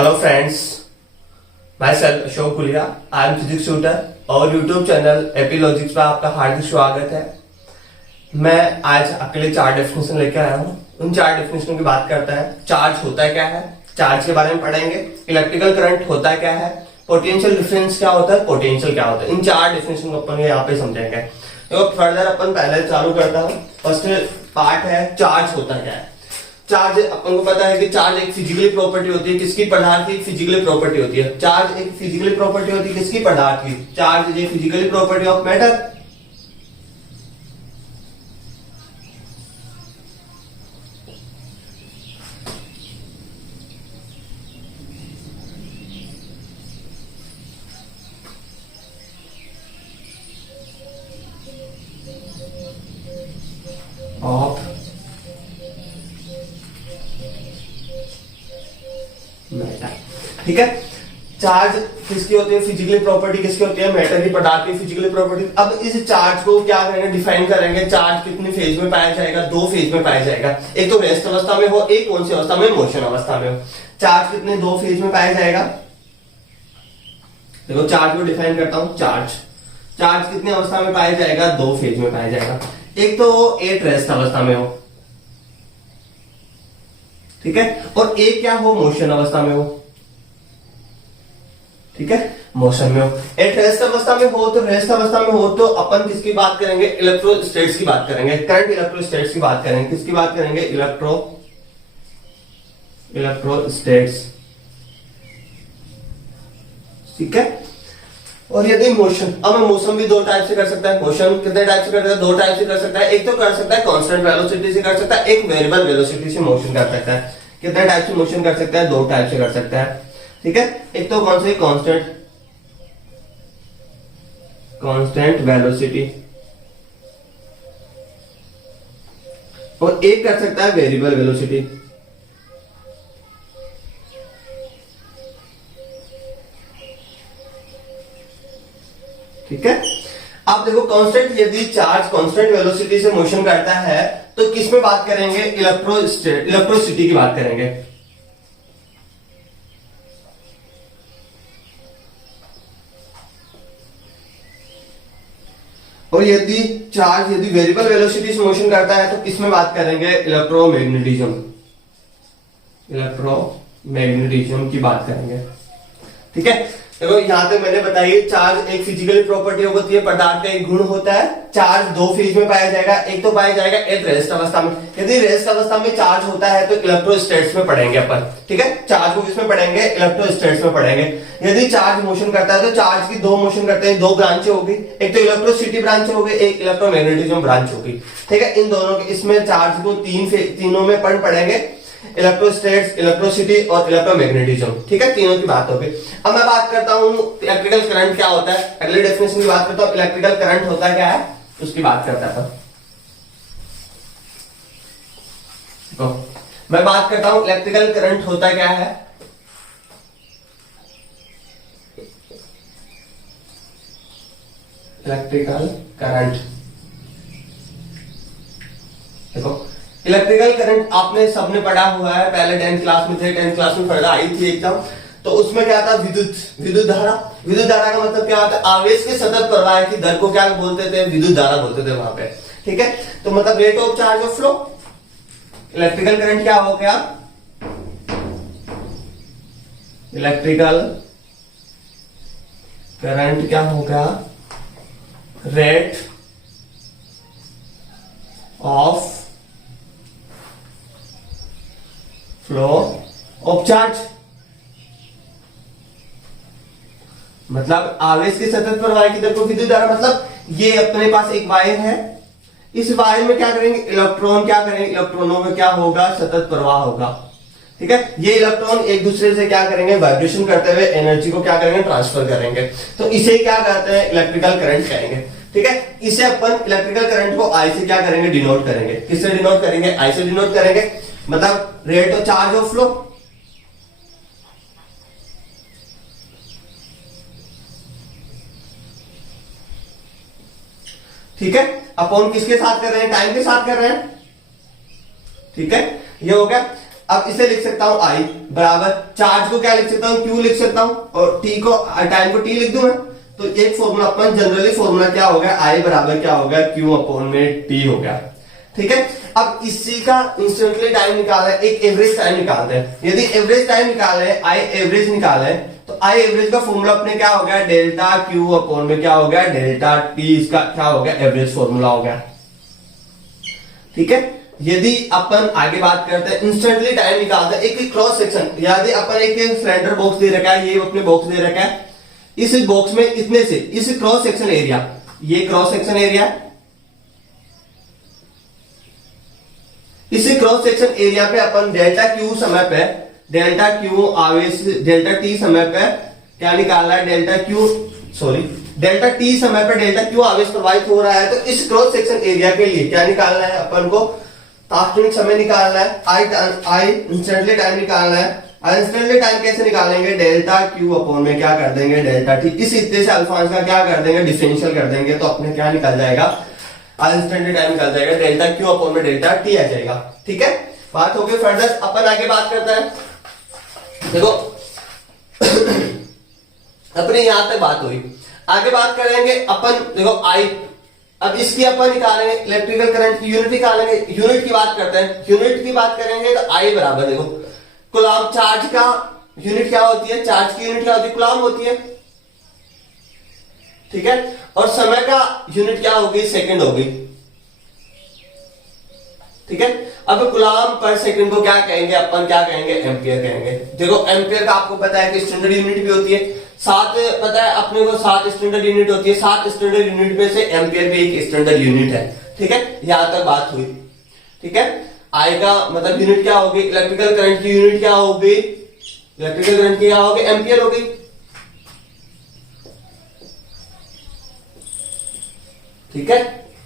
Hello friends, my self Ashok कुलिया। I am physics tutor और YouTube channel एपीलॉजिक्स पर आपका हार्दिक स्वागत है। मैं आज आपके लिए चार डेफिनेशन लेकर आया हूँ। उन चार डेफिनेशन की बात करता है। चार्ज होता है क्या है, चार्ज के बारे में पढ़ेंगे। इलेक्ट्रिकल करंट होता है क्या है, पोटेंशियल डिफरेंस क्या होता है, पोटेंशियल क्या होता है। इन चार डेफिनेशन को अपन यहाँ पे समझेंगे। तो फर्दर अपन पहले चालू करता हूँ। फर्स्ट पार्ट है चार्ज होता क्या है। चार्ज अपन को पता है कि चार्ज एक फिजिकली प्रॉपर्टी होती है। किसकी? पदार्थ की फिजिकली प्रॉपर्टी होती है। चार्ज एक फिजिकली प्रॉपर्टी होती है किसकी? पदार्थ की। Charge is a physically property of matter. Of matter, ठीक है। चार्ज किसकी होती है? फिजिकली प्रॉपर्टी किसकी होती है? मैटर की, पदार्थ की फिजिकली प्रॉपर्टी। अब इस चार्ज को क्या करेंगे? डिफाइन करेंगे। चार्ज कितनी फेज में पाया जाएगा? दो फेज में पाया जाएगा। एक तो रेस्ट अवस्था में हो, एक कौन सी अवस्था में? मोशन अवस्था में हो। चार्ज कितने? दो फेज में पाया जाएगा। देखो चार्ज को डिफाइन करता हूं। चार्ज कितनी अवस्था में पाया जाएगा? दो फेज में पाया जाएगा। एक तो एक रेस्ट अवस्था में हो, ठीक है, और एक क्या हो? मोशन अवस्था में हो, ठीक है, मोशन में हो। एक रेस्ट अवस्था में हो तो रेस्ट अवस्था में हो तो अपन किसकी बात करेंगे? इलेक्ट्रोस्टेट्स की बात करेंगे। करंट इलेक्ट्रोस्टेट्स की बात करेंगे। किसकी बात करेंगे? इलेक्ट्रोस्टेट्स, ठीक है। और यदि मोशन, अब मोशन भी दो टाइप से कर सकता है। मोशन कितने टाइप से कर सकता है? दो टाइप से कर सकता है। एक तो कर सकता है कांस्टेंट वेलोसिटी से कर सकता है, एक वेरिएबल वेलोसिटी से मोशन कर सकता है। कितने टाइप से मोशन कर सकता है? दो टाइप से कर सकता है, ठीक है। एक तो कौन सी? कांस्टेंट वेलोसिटी, और एक कर सकता है वेरिएबल वेलोसिटी, ठीक है। आप देखो कांस्टेंट, यदि चार्ज कांस्टेंट वेलोसिटी से मोशन करता है तो किस में बात करेंगे? इलेक्ट्रोसिटी की बात करेंगे। और यदि चार्ज यदि वेरिएबल वेलोसिटी से मोशन करता है तो किस में बात करेंगे? इलेक्ट्रोमैग्नेटिज्म की बात करेंगे, ठीक है। देखो यहां पे मैंने बताई चार्ज एक फिजिकली प्रॉपर्टी होती है, पदार्थ का एक गुण होता है। चार्ज दो फेज में पाया जाएगा। एक तो पाया जाएगा एक रेस्ट अवस्था में। यदि रेस्ट अवस्था में चार्ज होता है तो इलेक्ट्रोस्टेट्स में पढ़ेंगे अपन, ठीक है। चार्ज को किसमें पढ़ेंगे? इलेक्ट्रोस्टेट्स में पढ़ेंगे। यदि चार्ज मोशन करता है तो चार्ज की दो मोशन करते हैं, दो ब्रांचें होगी। एक तो इलेक्ट्रोसिटी ब्रांच होगी, एक इलेक्ट्रोमैग्नेटिज्म ब्रांच होगी, ठीक है। इन दोनों के, इसमें चार्ज को तीनों में पढ़ेंगे। इलेक्ट्रोस्टेट्स, इलेक्ट्रोसिटी और इलेक्ट्रोमैग्नेटिज्म, ठीक है। तीनों की बात होगी। अब मैं बात करता हूं इलेक्ट्रिकल करंट क्या होता है। अगले डेफिनेशन की बात करता हूं। इलेक्ट्रिकल करंट होता क्या है उसकी बात करता था। तो मैं बात करता हूं इलेक्ट्रिकल करंट होता क्या है। इलेक्ट्रिकल करंट, देखो इलेक्ट्रिकल करंट आपने सबने पढ़ा हुआ है, पहले 10th क्लास में थे। 10th क्लास में पढ़ा आई थी एग्जाम, तो उसमें क्या था? विद्युत धारा। विद्युत धारा का मतलब क्या होता है? आवेश के सतत प्रवाह की दर को क्या बोलते थे? विद्युत धारा बोलते थे वहां पे, ठीक है। तो मतलब rate of charge of flow. Electrical current क्या हो गया? इलेक्ट्रिकल करंट क्या हो गया? Rate of flow of charge, मतलब आवेश के सतत प्रवाह की दर को विद्युत धारा। मतलब ये अपने पास एक वायर है, इस वायर में क्या करेंगे? इलेक्ट्रॉन क्या करेंगे? इलेक्ट्रॉनों में क्या होगा? सतत प्रवाह होगा, ठीक है। ये इलेक्ट्रॉन एक दूसरे से क्या करेंगे? वाइब्रेशन करते हुए एनर्जी को क्या करेंगे? ट्रांसफर करेंगे। तो इसे क्या कहते हैं? इलेक्ट्रिकल करंट कहेंगे, ठीक है। इसे अपन इलेक्ट्रिकल करंट को आई से क्या करेंगे? डिनोट करेंगे। किससे डिनोट करेंगे? आई से डिनोट करेंगे। मतलब rate of charge of flow, ठीक है। अपॉन किसके साथ कर रहे हैं? टाइम के साथ कर रहे हैं, ठीक है। ये हो गया। अब इसे लिख सकता हूं आई बराबर चार्ज को क्या लिख सकता हूं, क्यू लिख सकता हूं, और टी को टाइम को टी लिख दूं मैं। तो एक फॉर्मूला अपन जनरली फॉर्मूला क्या हो गया, आई बराबर क्या हो गया, क्यू अपॉन में टी हो गया। ठीक है, अब इसी का इंस्टेंटली टाइम निकालना है, एक एवरेज टाइम निकालते हैं। यदि एवरेज टाइम निकाले, आई एवरेज निकाले, तो आई एवरेज का फॉर्मूला अपने क्या हो गया, डेल्टा क्यू अपॉन में क्या हो गया, डेल्टा टी। इसका क्या हो गया, एवरेज फॉर्मूला हो गया। ठीक है, यदि अपन आगे बात करते हैं इंस्टेंटली टाइम निकालते हैं, एक क्रॉस सेक्शन, यदि अपन एक सिलेंडर बॉक्स दे रखा है, ये अपने बॉक्स दे रखा है, इस बॉक्स में इतने से इस क्रॉस सेक्शन एरिया, ये क्रॉस सेक्शन एरिया, इस क्रॉस सेक्शन एरिया पे अपन डेल्टा क्यू समय पे, डेल्टा क्यू आवेश, डेल्टा टी समय पे क्या निकालना है, delta Q sorry delta T समय पे डेल्टा क्यू आवेश प्रवाहित हो रहा है। तो इस क्रॉस सेक्शन एरिया के लिए क्या निकालना है अपन को, तात्कालिक समय निकालना है, आई इंस्टेंटली टाइम निकालना है। इंस्टेंटली टाइम कैसे निकालेंगे, डेल्टा क्यू अपॉन में क्या कर देंगे, डेल्टा टी। इस इतने से अल्फांस का क्या कर देंगे, डिफरेंशियल कर देंगे, तो अपने क्या निकल जाएगा, इंस्टेंटली टाइम निकल जाएगा, डेल्टा क्यू अपॉन में डेल्टा टी आ जाएगा। ठीक है, बात हो गई। फर्दर अपन आगे बात करते हैं। देखो अपने यहां तक बात हुई, आगे बात करेंगे अपन। देखो आई, अब इसकी अपन निकालेंगे इलेक्ट्रिकल करंट की यूनिट निकालेंगे, यूनिट की बात करते हैं। यूनिट की बात करेंगे तो आई बराबर, देखो कूलम्ब, चार्ज का यूनिट क्या होती है, चार्ज की यूनिट क्या होती है, कूलम्ब होती है। ठीक है, और समय का यूनिट क्या होगी, सेकंड होगी। ठीक है, अब कूलम्ब पर सेकंड को क्या कहेंगे, अपन क्या कहेंगे, एम्पियर कहेंगे। देखो एम्पियर का आपको पता है कि स्टैंडर्ड यूनिट भी होती है, 7 पता है अपने को, 7 स्टैंडर्ड यूनिट होती है, 7 स्टैंडर्ड यूनिट में से एम्पियर भी एक स्टैंडर्ड यूनिट है। ठीक है, यहां तक बात हुई। ठीक है, आई का मतलब यूनिट क्या होगी, इलेक्ट्रिकल करंट की यूनिट क्या होगी, इलेक्ट्रिकल करंट की क्या होगी, एम्पियर होगी। ठीक है,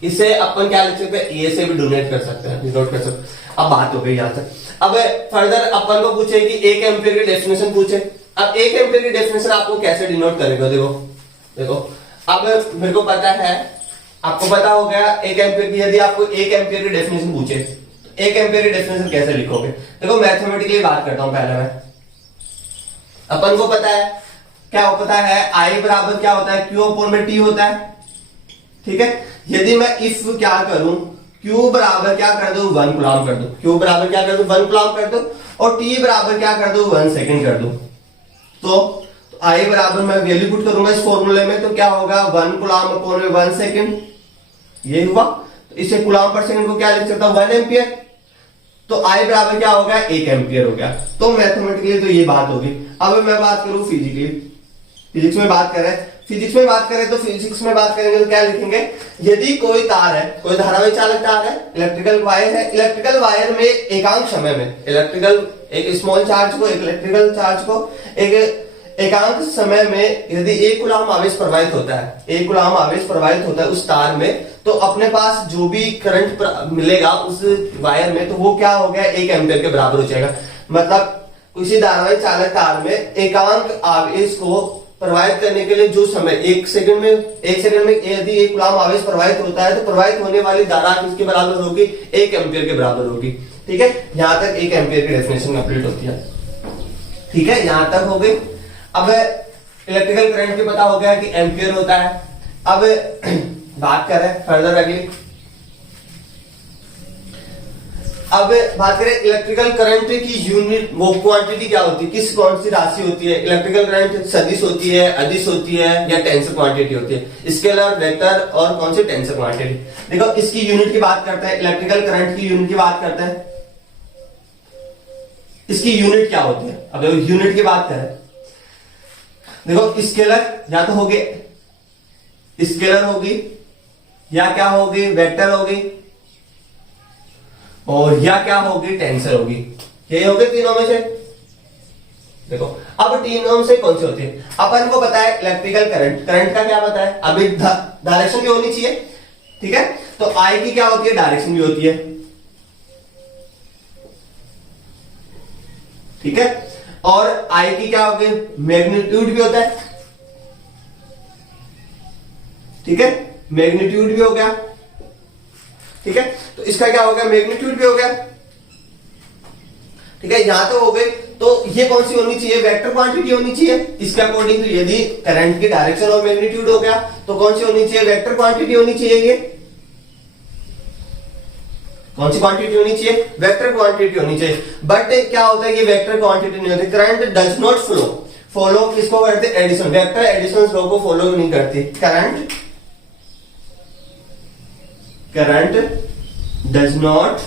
इसे अपन क्या लिख सकते हैं, ए से भी डोनेट कर सकते हैं, डिनोट कर सकते हैं। अब बात हो गई यहां तक। अब फर्दर अपन को पूछे कि एक एम्पियर की डेफिनेशन पूछे। अब एक एम्पियर की डेफिनेशन आपको कैसे डिनोट करेगा, देखो देखो अब मेरे को पता है, आपको पता हो गया एक एम्पियर की, यदि आपको एक एम्पियर की डेफिनेशन पूछे तो एक एम्पियर की डेफिनेशन कैसे लिखोगे। देखो मैथमेटिकली बात करता हूं पहले मैं। अपन को पता है, क्या पता है, आई बराबर क्या होता है, क्यू अपॉन में टी होता है। ठीक है, यदि मैं इफ क्या करूं, Q बराबर क्या कर दूं, 1 कूलम्ब कर दूं, Q बराबर क्या कर दूं, 1 कूलम्ब कर दूं, और T बराबर क्या कर दूं, 1 सेकंड कर दूं, तो I बराबर मैं वैल्यू पुट करूंगा इस फॉर्मूले में, तो क्या होगा, 1 कूलम्ब अपॉन में 1 सेकंड, ये हुआ। तो इसे कूलम्ब पर सेकंड को क्या लिख सकता हूं, 1 एम्पियर। तो I बराबर क्या हो गया, 1 एम्पियर हो गया। तो मैथमेटिकली तो ये बात होगी। अब मैं बात करूं फिजिकली, फिजिक्स में बात करें, फिजिक्स में बात करें तो फिजिक्स में बात करेंगे तो क्या लिखेंगे, यदि कोई तार है, कोई धारावाही चालक तार है, इलेक्ट्रिकल वायर है, इलेक्ट्रिकल वायर में एकांक समय में, इलेक्ट्रिकल एक स्मॉल चार्ज को, एक इलेक्ट्रिकल चार्ज को एक एकांक समय में यदि 1 कूलम्ब आवेश प्रवाहित होता है, 1 कूलम्ब आवेश प्रवाहित होता है उस तार में, तो अपने पास जो भी करंट मिलेगा उस वायर में, तो वो क्या हो गया, 1 एम्पियर के बराबर हो जाएगा। मतलब किसी धारावाही चालक तार में एकांक आवेश को प्रवाहित करने के लिए जो समय 1 सेकंड में यदि 1 कूलम्ब आवेश प्रवाहित होता है, तो प्रवाहित होने वाली धारा किसके बराबर होगी, 1 एम्पियर के बराबर होगी। ठीक है, यहां तक 1 एम्पियर की डेफिनेशन कंप्लीट होती है। ठीक है, यहां तक हो गई। अब इलेक्ट्रिकल करंट की पता हो गया कि एम्पियर होता है। अब बात करें फर्दर अगली, अब बात करें इलेक्ट्रिकल करंट की यूनिट, वो क्वांटिटी क्या होती है, किस कौन सी राशि होती है। इलेक्ट्रिकल करंट सदिश होती है, अदिश होती है, या टेंसर क्वांटिटी होती है, स्केलर, वेक्टर, और कौन सी टेंसर क्वांटिटी। देखो इसकी यूनिट की बात करते हैं, इलेक्ट्रिकल करंट की यूनिट की बात करते हैं, इसकी यूनिट क्या होती है। अब देखो यूनिट की बात करें, देखो स्केलर या तो होगी, स्केलर होगी, या क्या होगी, वेक्टर होगी, और या क्या होगी, टेंसर होगी। यही होगी तीनों में से। देखो अब तीनों में से कौन सी होती है, अपन को पता है इलेक्ट्रिकल करंट, करंट का क्या पता है, अभी डायरेक्शन भी होनी चाहिए। ठीक है, तो आई की क्या होती है, डायरेक्शन भी होती है। ठीक है, और आई की क्या होगी, मैग्नीट्यूड भी होता है। ठीक है, मैग्नीट्यूड भी हो गया। ठीक है, तो इसका क्या हो गया, मैग्नीट्यूड भी हो गया। ठीक है, यहां तो हो गए। तो ये कौन सी होनी चाहिए, वेक्टर क्वांटिटी होनी चाहिए इसके अकॉर्डिंग। तो यदि करंट की डायरेक्शन और मैग्नीट्यूड हो गया तो कौन सी होनी चाहिए, वेक्टर क्वांटिटी होनी चाहिए। ये कौन सी क्वांटिटी होनी चाहिए, वेक्टर क्वांटिटी होनी चाहिए। बट क्या होता है, ये वेक्टर क्वांटिटी नहीं होती। Current does not flow, follow किसको करते, एडिशन, वेक्टर एडिशन लॉ को फॉलो नहीं करती। Current does not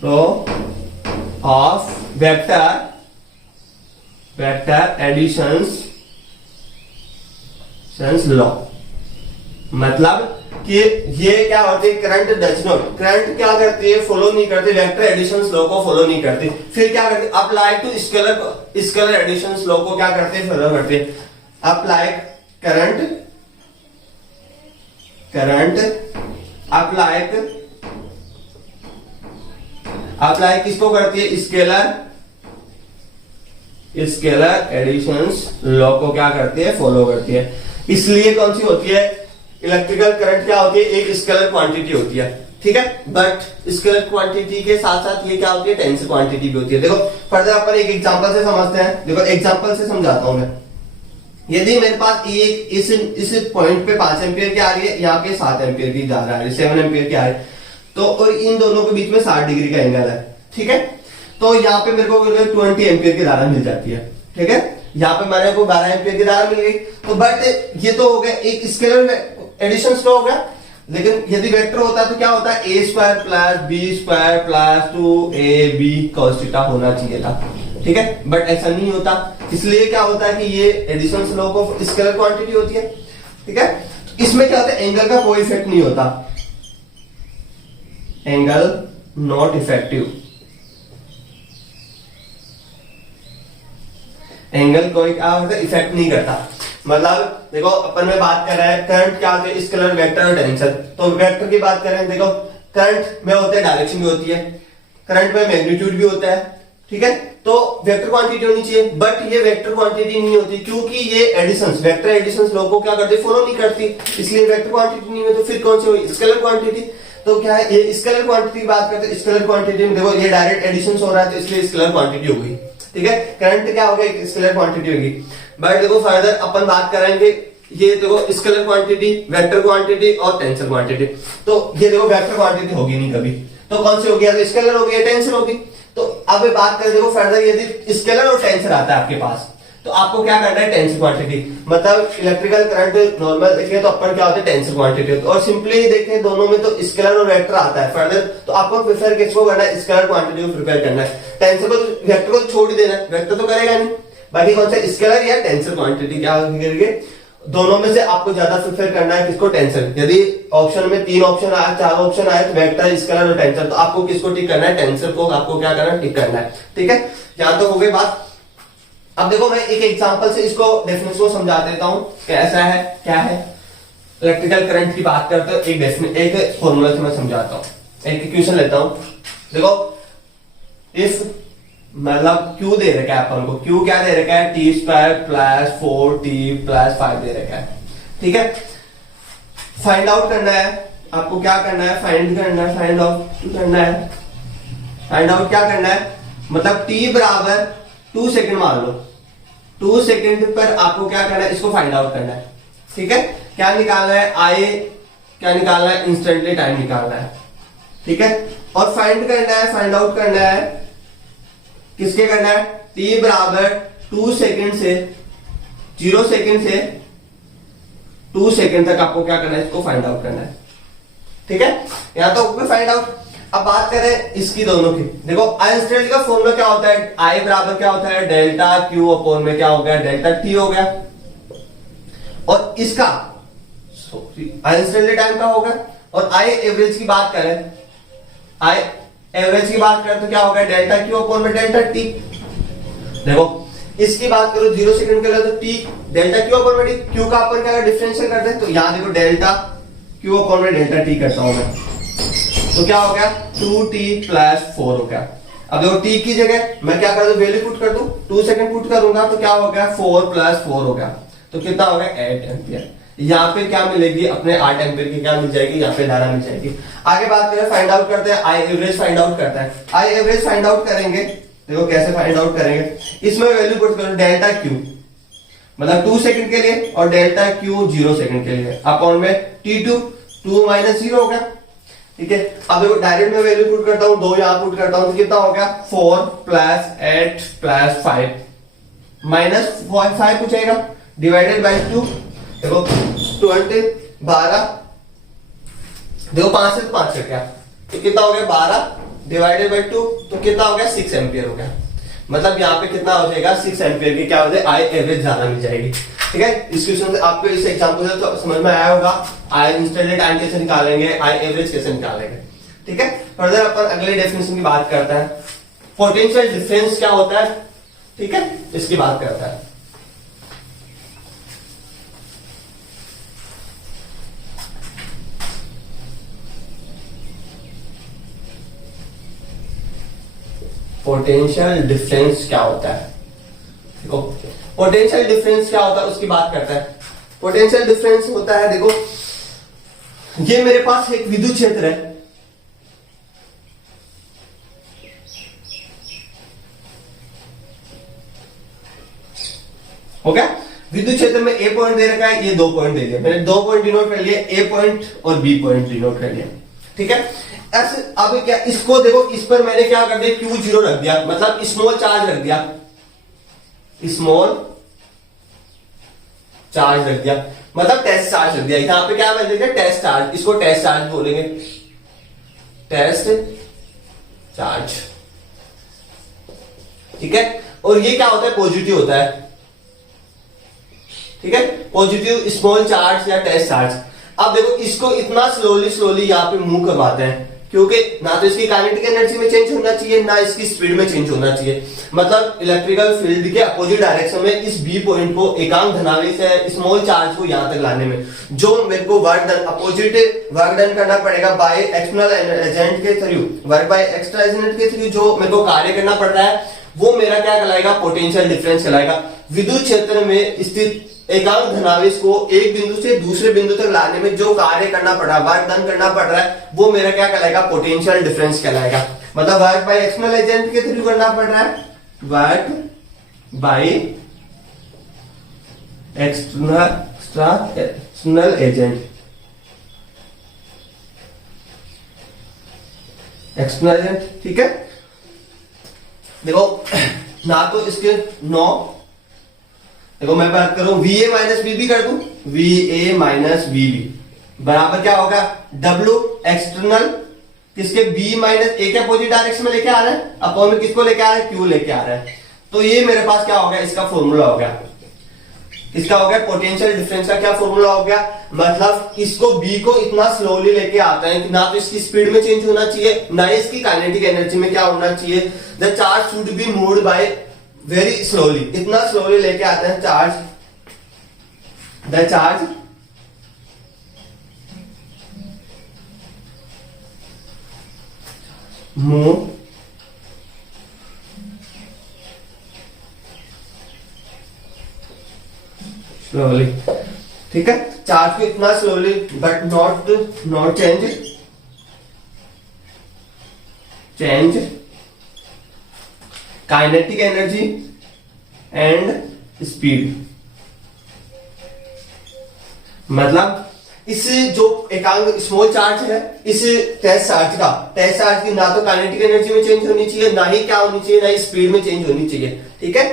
flow of vector additions law. मतलब कि ये क्या होती है, करंट डज नॉट, करंट क्या करती है, फॉलो नहीं करती, वेक्टर एडिशंस लॉ को फॉलो नहीं करती। फिर क्या करती है, apply to scalar additions law को क्या करते हैं, फॉलो करते हैं। अप्लाई करंट अप्लाई किसको करती है, स्केलर एडिशंस लॉ को क्या करती है, फॉलो करती है। इसलिए कौन सी होती है, इलेक्ट्रिकल करंट क्या होती है, एक स्केलर क्वांटिटी होती है, ठीक है। बट स्केलर क्वांटिटी के साथ साथ ये क्या होती है, टेंसर क्वांटिटी भी होती है। देखो फर्दर अपन एक एग्जांपल से समझते हैं। देखो एग्जांपल से समझाता हूं मैं। यदि मेरे पास एक इस पॉइंट पे 5 एम्पियर की आ रही है, यहाँ पे 7 एम्पियर की जा रहा है, 7 एम्पियर की आ रही है, तो और इन दोनों के बीच में 60 डिग्री का एंगल है, ठीक है। तो यहाँ पे मेरे को 20 एम्पियर की धारा मिल जाती है, ठीक है। यहाँ पे मेरे को 12 एम्पियर की धारा मिल गई। तो बट ये तो हो गया एक स्केलर एडिशन लॉ हो गया। लेकिन यदि वेक्टर होता है तो क्या होता है, a square plus b square plus 2ab cos theta होना चाहिए था, ठीक है। बट ऐसा नहीं होता, इसलिए क्या होता है कि ये addition law of scalar quantity होती है, ठीक है। इसमें क्या होता है, एंगल का कोई इफेक्ट नहीं होता, एंगल नॉट इफेक्टिव, एंगल कोई क्या होता है, इफेक्ट नहीं करता। मतलब देखो अपन में बात कर रहे हैं करंट क्या होती है, स्केलर, वेक्टर और टेंसर। तो वेक्टर की बात करें, देखो करंट में होता है डायरेक्शन भी होती है, करंट में मैग्नीट्यूड भी होता है, ठीक है। तो वेक्टर क्वांटिटी होनी चाहिए, बट ये वेक्टर क्वांटिटी नहीं होती क्योंकि ये एडिशंस, वेक्टर एडिशंस लॉ को क्या करती, फॉलो नहीं करती, इसलिए वेक्टर क्वांटिटी नहीं होती। फिर कौन सी हुई, स्केलर क्वांटिटी। तो क्या है, ये स्केलर क्वांटिटी की बात करते हैं। स्केलर क्वांटिटी में देखो ये डायरेक्ट एडिशन हो रहा है तो इसलिए स्केलर क्वांटिटी हो गई, ठीक है। करंट क्या हो गया, स्केलर क्वांटिटी होगी। बट देखो फर्दर अपन बात करेंगे, ये देखो स्केलर क्वांटिटी, वेक्टर क्वांटिटी और टेंसर क्वांटिटी। तो ये देखो वेक्टर क्वांटिटी होगी नहीं कभी, तो कौन सी होगी, या तो स्केलर होगी या टेंसर होगी। तो अब बात करें, देखो फर्दर यदि स्केलर और टेंसर आता है आपके पास, तो आपको क्या करना है, टेंसर क्वांटिटी। मतलब इलेक्ट्रिकल करंट नॉर्मल देखें तो अपन क्या होता है, टेंसर क्वांटिटी। और सिंपली देखें दोनों में तो स्केलर और वेक्टर आता है फर्दर, तो आपको प्रेफर किसको करना है, स्केलर क्वांटिटी को प्रिपेयर करना है। टेंसर को, वेक्टर को छोड़ ही देना है, वेक्टर तो करेगा नहीं। बाकी कौन सा, स्केलर या टेंसर क्वांटिटी क्या करेंगे, दोनों में से आपको ज्यादा प्रेफर करना है किसको, टेंसर। यदि ऑप्शन में 3 ऑप्शन आए, 4 ऑप्शन आए, तो वेक्टर, स्केलर और टेंसर, तो आपको किसको टिक करना है, टेंसर को आपको क्या करना है, टिक करना है, ठीक है। यहां तो हो गई बात। अब देखो मैं एक एग्जांपल से इसको डेफिनेशन को समझा देता हूं, कैसा है, क्या है। इलेक्ट्रिकल करंट की बात करते हो, एक फॉर्मूला से मैं समझाता हूं, एक इक्वेशन लेता हूं। देखो इफ मतलब Q दे रखा है अपन को, Q क्या दे रखा है, t square plus 4t plus 5 दे रखा है, ठीक है। फाइंड आउट करना है आपको, क्या करना है, फाइंड आउट क्या करना है, मतलब t बराबर 2 सेकंड मान लो, 2 सेकंड पर आपको क्या करना है, इसको फाइंड आउट करना है, ठीक है। क्या निकालना है, क्या निकालना है, इंस्टेंटली टाइम निकालना है, ठीक है। और फाइंड आउट करना है किसके करना है, t बराबर 2 सेकंड से 0 सेकंड से 2 सेकंड तक आपको क्या करना है, इसको फाइंड आउट करना है, ठीक है। यहां तो फाइंड आउट। अब बात करें इसकी दोनों की, देखो आइंस्टाइन का फॉर्मूला क्या होता है, I बराबर क्या होता है, डेल्टा Q अपॉन में क्या हो गया, डेल्टा T हो गया। और इसका आइंस्टाइन टाइम का होगा। और I एवरेज की बात करें, तो क्या होगा, डेल्टा Q अपॉन में डेल्टा T। देखो इसकी बात करो 0 सेकंड के लिए, तो T डेल्टा Q अपॉन में T, Q का अपन क्या डिफरेंशियल करते हैं, तो यहां देखो डेल्टा Q अपॉन में डेल्टा T करता हूं मैं, तो क्या हो गया, 2t प्लस 4 हो गया। अब देखो t की जगह मैं क्या कर दूं, वैल्यू पुट कर दूं, 2 सेकंड पुट करूंगा, तो क्या हो गया, 4 प्लस 4 हो गया, तो कितना हो गया, 8 एम्पियर। यहाँ पे क्या मिलेगी, अपने 8 एम्पीयर की क्या मिल जाएगी, यहाँ पे धारा मिल जाएगी। आगे बात करें, फाइंड आउट करते हैं, आई एवरेज फाइंड आउट करता है। आई एवरेज फाइंड आउट करेंगे, देखो कैसे फाइंड आउट करेंगे, इसमें वैल्यू पुट करो डेल्टा क्यू, मतलब 2 सेकंड के लिए, और डेल्टा क्यू 0 सेकंड के लिए, अपॉन में T2, 2 माइनस 0 हो गया, ठीक है। अब देखो डायरेक्ट में वैल्यू पुट करता हूं, 2 यहां पुट करता हूं तो कितना हो गया, 4 प्लस 8 प्लस 5 माइनस 5 पूछेगा, डिवाइडेड बाई 2, देखो 20 12, देखो 5 से 5 कट गया तो कितना हो गया 12 डिवाइडेड बाई 2, तो कितना हो गया 6 एम्पियर हो गया। मतलब यहाँ पे कितना हो जाएगा, 6 एम्पियर की क्या हो जाएगी, आई एवरेज धारा मिल जाएगी, ठीक है। इस क्वेश्चन से आपको इस एग्जांपल से तो समझ में आया होगा आई इंस्टेंट टाइम कैसे निकालेंगे, आई एवरेज कैसे निकालेंगे, ठीक है। फर्दर अपन अगले डेफिनेशन की बात करते हैं, पोटेंशियल डिफरेंस क्या होता है, ठीक है, इसकी बात करता है। पोटेंशियल डिफरेंस क्या होता है, देखो पोटेंशियल डिफरेंस क्या होता है उसकी बात करता है। पोटेंशियल डिफरेंस होता है, देखो ये मेरे पास एक विद्युत क्षेत्र है, हो गया। विद्युत क्षेत्र में ए पॉइंट दे रखा है, ये 2 पॉइंट दे दिया मैंने, 2 पॉइंट डिनोट कर लिए, ए पॉइंट और बी पॉइंट डिनोट कर लिया, ठीक है। ऐसे अब क्या, इसको देखो, इस पर मैंने क्या कर दिया, Q0 रख दिया, मतलब स्मॉल चार्ज रख दिया, स्मॉल चार्ज रख दिया, मतलब टेस्ट चार्ज रख दिया। यहां पे क्या बन जाएगा, टेस्ट चार्ज, इसको टेस्ट चार्ज बोलेंगे, टेस्ट चार्ज, ठीक है। और ये क्या होता है, पॉजिटिव होता है, ठीक है, पॉजिटिव स्मॉल चार्ज या टेस्ट चार्ज। अब देखो इसको इतना स्लोली यहाँ पे मूव करवाते हैं, क्योंकि ना तो इसकी काइनेटिक एनर्जी में चेंज होना चाहिए, ना इसकी स्पीड में चेंज होना चाहिए। मतलब इलेक्ट्रिकल फील्ड के अपोजिट डायरेक्शन में इस बी पॉइंट को एकांक धनावेश से स्मॉल चार्ज को यहां तक लाने में जो मेरे को work done, opposite work done करना पड़ेगा बाय एक्सटर्नल एजेंट के through, work by extra agent के थ्रू जो मेरे को कार्य करना पड़ रहा है, वो मेरा क्या कहलाएगा, पोटेंशियल डिफरेंस कहलाएगा। विद्युत क्षेत्र में स्थित एकांक धनावेश को एक बिंदु से दूसरे बिंदु तक लाने में जो कार्य करना पड़ रहा है, वर्क डन करना पड़ रहा है, वो मेरा क्या कहलाएगा, पोटेंशियल डिफरेंस कहलाएगा। मतलब वर्क बाय एक्सटर्नल एजेंट के थ्रू करना पड़ रहा है, work by external agent, external agent, ठीक है। देखो ना तो इसके 9, देखो मैं बात करूं VA माइनस VB कर दूं, VA माइनस VB बराबर क्या होगा, W एक्सटर्नल किसके, B माइनस A के अपोजिट डायरेक्शन में लेके आ रहा है, अपॉन में किसको लेके आ रहा है, Q लेके आ रहा है। तो ये मेरे पास क्या हो गया, इसका फॉर्मूला हो गया, इसका हो गया पोटेंशियल डिफरेंस का क्या फॉर्मूला हो गया, मतलब इसको B को इतना स्लोली लेके आता है कि ना तो इसकी स्पीड में चेंज होना चाहिए, ना इसकी काइनेटिक एनर्जी में क्या होना चाहिए, the charge should be moved by very slowly, इतना स्लोली लेके आते हैं charge, the charge move slowly, ठीक है। चार्ज को इतना slowly but not change kinetic energy and speed, मतलब इस जो एकांक स्मॉल चार्ज है, इस टेस्ट चार्ज की ना तो काइनेटिक एनर्जी में चेंज होनी चाहिए, ना ही क्या होनी चाहिए, ना ही स्पीड में चेंज होनी चाहिए, ठीक है।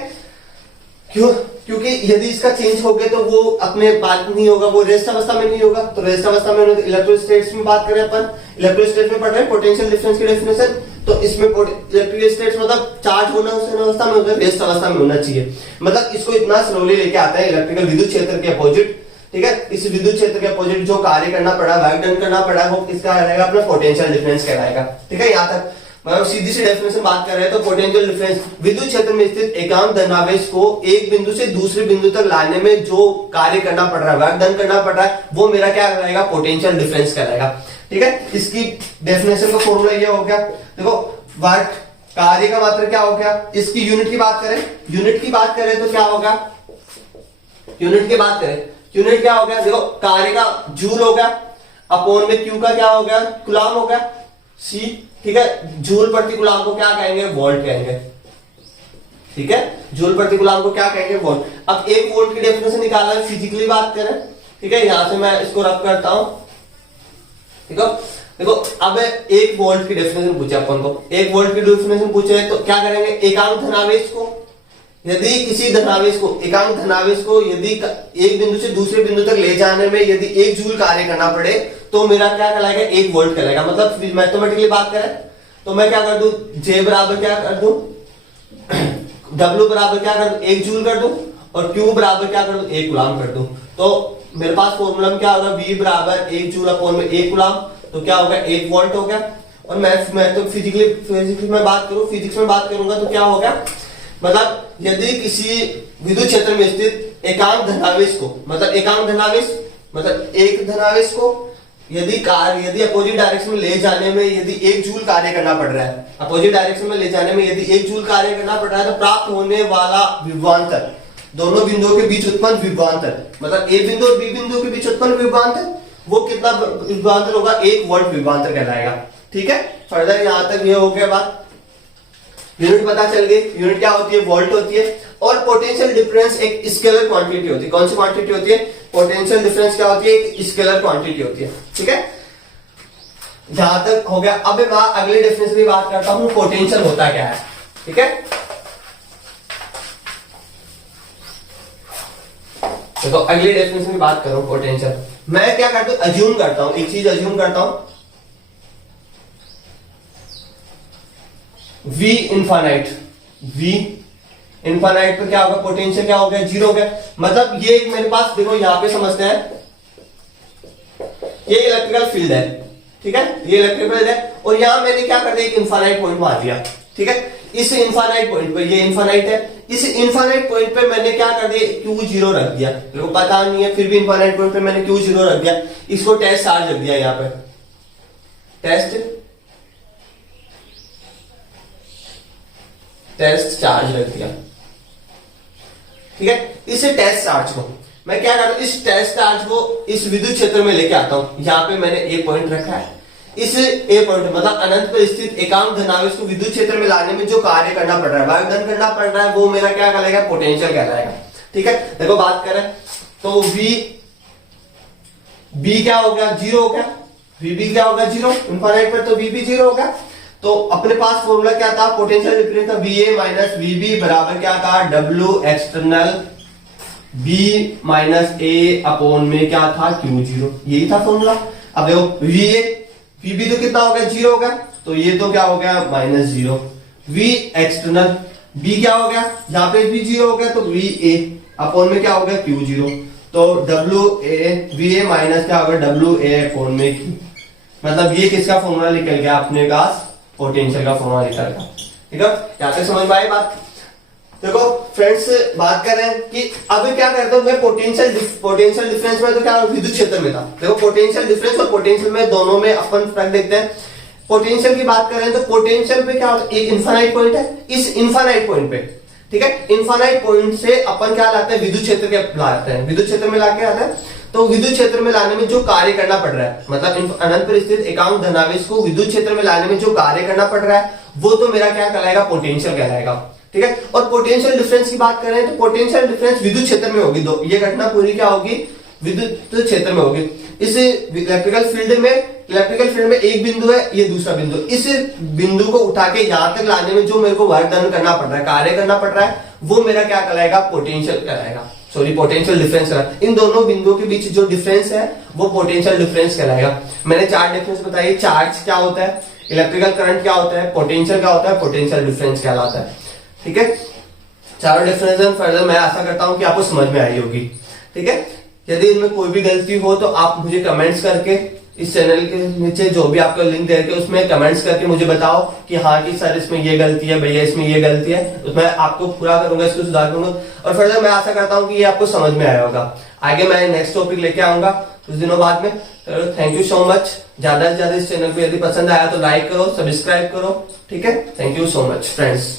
क्यों, क्योंकि यदि इसका चेंज हो गया तो वो अपने बात नहीं होगा, वो रेस्ट अवस्था में नहीं होगा। तो रेस्ट अवस्था में इलेक्ट्रोस्टैटिक्स में बात करें अपन, इलेक्ट्रोस्टैटिक्स में पढ़ रहे हैं पोटेंशियल डिफरेंस की डेफिनेशन, तो इसमें इलेक्ट्रोस्टैटिक्स मतलब चार्ज होना उस अवस्था में होता है, रेस्ट अवस्था में होना चाहिए। मतलब इसको इतना स्लोली लेके आता है इलेक्ट्रिकल विद्युत क्षेत्र के अपोजिट, ठीक है। इस विद्युत क्षेत्र के अपोजिट जो कार्य करना पड़ा, वर्क डन करना पड़ा, वो किसका रहेगा, अपना पोटेंशियल डिफरेंस कहलाएगा, ठीक है। यहाँ तक मतलब सीधी सी डेफिनेशन बात कर रहे हैं तो पोटेंशियल डिफरेंस विद्युत क्षेत्र में स्थित एकांक धनावेश को एक बिंदु से दूसरे बिंदु तक लाने में जो कार्य करना पड़ रहा है, वर्क डन करना पड़ रहा है, वो मेरा क्या कहलाएगा, पोटेंशियल डिफरेंस कहलाएगा, ठीक है। इसकी डेफिनेशन का फॉर्मूला ये हो गया। देखो वर्क कार्य का मात्रा क्या हो गया, इसकी यूनिट की बात करें, यूनिट की बात करें तो क्या होगा, यूनिट की बात करें यूनिट क्या हो गया, देखो कार्य का जूल हो गया, अपोन में क्यू का क्या हो गया, कूलाम हो गया, सी, ठीक है। जूल प्रति कूलाम को क्या कहेंगे, वोल्ट कहेंगे, ठीक है। जूल प्रति कूलाम को क्या कहेंगे, वोल्ट। अब 1 वोल्ट की डेफिनेशन निकालना है, फिजिकली बात करें, ठीक है। यहां से मैं इसको रब करता हूं, ठीक है। देखो अब 1 वोल्ट की डेफिनेशन पूछे अपन को, 1 वोल्ट की डेफिनेशन पूछे तो क्या करेंगे, एकांक धनावेश को, यदि किसी धनावेश को, एकांक धनावेश को यदि एक बिंदु से दूसरे बिंदु तक ले जाने में यदि 1 जूल कार्य करना पड़े तो मेरा क्या कहलाएगा, 1 वोल्ट कहलाएगा। मतलब मैथमेटिकली बात करें तो मैं क्या कर दूं, जे बराबर क्या कर दूं, W बराबर क्या कर दूं, 1 जूल कर दूं, और Q बराबर क्या कर दूं, 1 कूलाम कर दूं। तो मेरे पास फॉर्मूला में क्या होगा, V बराबर 1 जूल अपॉन में 1 कूलाम, तो क्या होगा, 1 वोल्ट हो गया। और मैं तो फिजिक्स में बात करूंगा तो क्या होगा, मतलब यदि किसी विद्युत क्षेत्र में स्थित एकांक धनावेश को, मतलब एकांक धनावेश मतलब एक धनावेश को यदि अपोजिट डायरेक्शन में ले जाने में यदि 1 जूल कार्य करना पड़ रहा है, अपोजिट डायरेक्शन में ले जाने में यदि 1 जूल कार्य करना पड़ रहा है, तो प्राप्त होने वाला विभवांतर, दोनों बिंदुओं के बीच उत्पन्न विभवांतर, मतलब ए बिंदु और बी बिंदु के बीच उत्पन्न विभवांतर, वो कितना विभवांतर होगा, 1 वोल्ट विभवांतर कहलाएगा, ठीक है। फर्दर यहां तक ये हो गया बात, यूनिट पता चल गई, यूनिट क्या होती है, वोल्ट होती है। और पोटेंशियल डिफरेंस एक स्केलर क्वांटिटी होती है, कौन सी क्वांटिटी होती है, पोटेंशियल डिफरेंस क्या होती है, एक स्केलर क्वांटिटी होती है, ठीक है। जहां तक हो गया। अब मैं अगले डेफिनेशन की बात करता हूं, पोटेंशियल होता क्या है, ठीक है। देखो अगली डेफिनेशन की बात करूं, पोटेंशियल मैं क्या करता हूं, अज्यूम करता हूं, एक चीज अज्यूम करता हूं, V इनफाइनाइट, V इनफाइनाइट पे क्या होगा, पोटेंशियल क्या हो गया, 0 हो गया। मतलब ये मेरे पास देखो यहां पे समझते हैं, ये इलेक्ट्रिकल फील्ड है, ठीक है, ये इलेक्ट्रिकल फील्ड है, और यहां मैंने क्या कर दिया, एक इनफाइनाइट पॉइंट मार दिया, ठीक है। इस इनफाइनाइट पॉइंट पे, ये इनफाइनाइट है, इस इनफाइनाइट पॉइंट पे मैंने क्या कर दिया, Q0 रख दिया, मेरे को पता नहीं है, फिर भी इनफाइनाइट पॉइंट पे मैंने Q0 रख दिया, इसको टेस्ट चार्ज रख दिया, यहां पे टेस्ट चार्ज रख दिया, ठीक है। इस टेस्ट चार्ज को मैं क्या करता हूं, इस टेस्ट चार्ज को इस विद्युत क्षेत्र में लेके आता हूं, यहां पे मैंने ए पॉइंट रखा है, इस ए पॉइंट मतलब अनंत पर स्थित एकांक धनावेश को विद्युत क्षेत्र में लाने में जो कार्य करना पड़ रहा है, वायुदान करना पड़ रहा है, वो मेरा क्या कहलाएगा, पोटेंशियल कहलाएगा, ठीक है। देखो बात करें तो बी क्या हो गया, 0 हो गया, वीबी क्या होगा, 0, इनफाइनाइट पर तो वीबी 0 होगा। तो अपने पास फॉर्मूला क्या था, पोटेंशियल डिफरेंस था VA माइनस VB बराबर क्या था, W external B minus A upon में क्या था, Q0, यही था फॉर्मूला। अब देखो VA VB तो कितना हो गया, 0 हो गया, तो ये तो क्या हो गया, -0। V एक्सटर्नल B क्या हो गया, यहाँ पे भी 0 हो गया, तो VA अपॉन में क्या हो गया, Q0, तो VA माइनस क्या होगा, WA अपॉन में Q। मतलब ये किसका फॉर्मूला निकल गया, अपने पास पोटेंशियल का फॉर्मूला निकल गया, ठीक है। यहां तक समझ में आई बात। देखो फ्रेंड्स बात कर रहे हैं कि अब क्या करता हूं मैं, पोटेंशियल डिफरेंस में तो क्या विद्युत क्षेत्र में था, देखो पोटेंशियल डिफरेंस और पोटेंशियल में दोनों में अपन फर्क देखते हैं। पोटेंशियल की बात करें तो पोटेंशियल पे क्या होता है, एक इनफाइनाइट पॉइंट है, इस इनफाइनाइट पॉइंट पे, ठीक है, इनफाइनाइट पॉइंट से अपन क्या लाते हैं, विद्युत क्षेत्र के लाते हैं, विद्युत क्षेत्र में लाके आता है। तो विद्युत क्षेत्र में लाने में जो कार्य करना पड़ रहा है, मतलब अनंत पर स्थित एकांक धनावेश को विद्युत क्षेत्र में लाने में जो कार्य करना पड़ रहा है, वो तो मेरा क्या कहलाएगा, पोटेंशियल कहलाएगा, ठीक है। और पोटेंशियल डिफरेंस की बात करें तो पोटेंशियल डिफरेंस विद्युत क्षेत्र में होगी, दो ये घटना पूरी क्या होगी, विद्युत क्षेत्र में होगी। इस इलेक्ट्रिकल फील्ड में एक बिंदु है, ये दूसरा बिंदु, इस बिंदु को उठा के यहां तक लाने में जो मेरे को वर्क डन करना पड़ रहा है, कार्य करना पड़ रहा है, वो मेरा क्या कहलाएगा, पोटेंशियल कहलाएगा, सॉरी पोटेंशियल डिफरेंस कहलाएगा। इन दोनों बिंदुओं के बीच जो डिफरेंस है वो पोटेंशियल डिफरेंस कहलाएगा। मैंने 4 डिफरेंस बताई, चार्ज क्या होता है, इलेक्ट्रिकल करंट क्या होता है, पोटेंशियल क्या होता है, पोटेंशियल डिफरेंस कहलाता है, ठीक है। चारों डिफरेंस फर्दर मैं आशा करता हूं कि आपको समझ में आई होगी, ठीक है। यदि इनमें कोई भी गलती हो तो आप मुझे कमेंट्स करके इस चैनल के नीचे जो भी आपका लिंक दे के उसमें कमेंट्स करके मुझे बताओ कि हाँ कि सर इसमें ये गलती है, भैया इसमें ये गलती है, तो मैं आपको पूरा करूंगा, इसको सुधार करूंगा। और फर्दर मैं आशा करता हूँ कि ये आपको समझ में आया होगा। आगे मैं नेक्स्ट टॉपिक लेके आऊंगा कुछ दिनों बाद में। तो थैंक यू सो मच। ज्यादा से ज्यादा इस चैनल को यदि पसंद आया तो लाइक करो, सब्सक्राइब करो, ठीक है। Thank you so much friends.